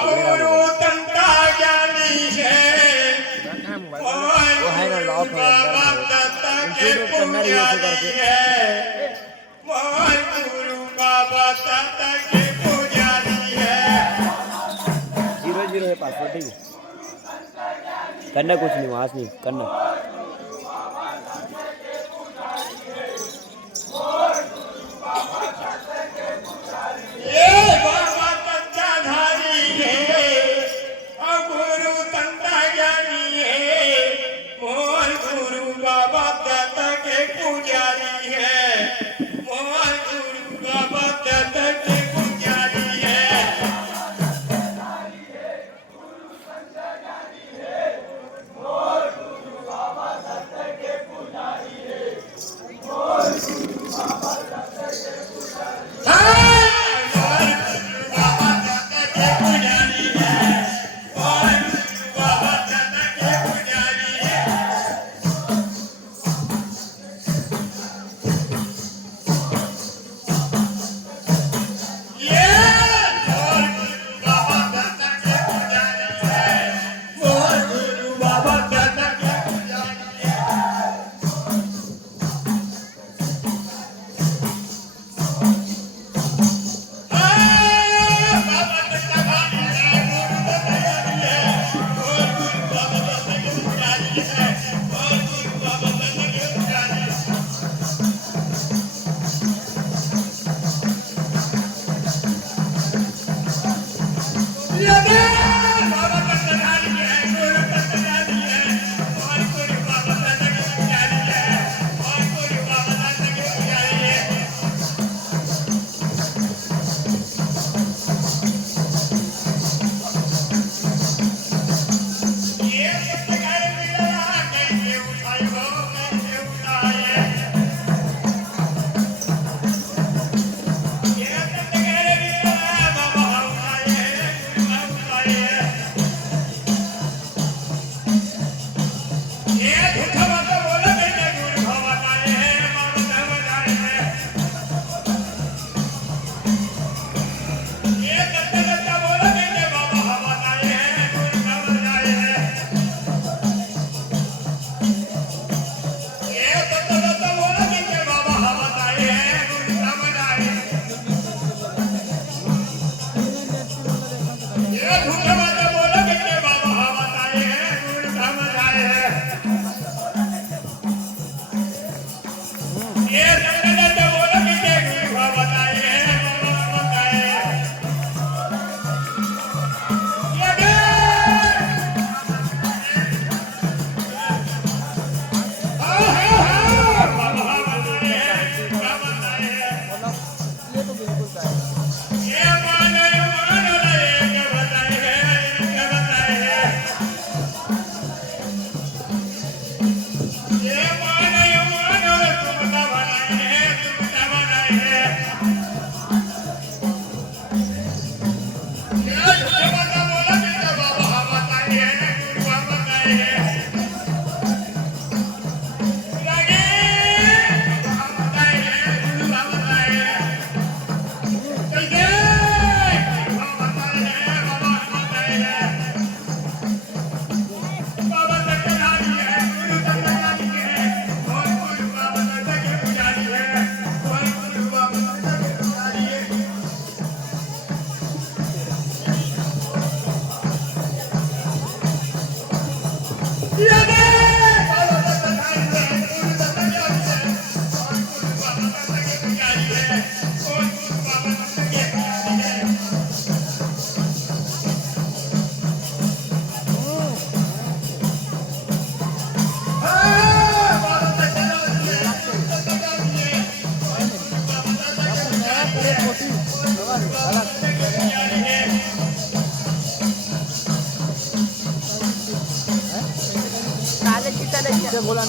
गुरु तंता ज्ञानी है वो है ना लॉक है बाबा अंदर दत्त में के इंस्टीट्यूट करना रही है पुजारी करके है गुरु बाबा दत्त के पुजारी है 0-0 है पासवर्ड ठीक है करना कुछ नहीं वहां से नहीं करना ये बाबा तंताधारी है गुरु तंता ज्ञानी है मोहन गुरु बाबा दत्त के पुजारी है मोहन गुरु बाबा दत्त के पुजारी है बोला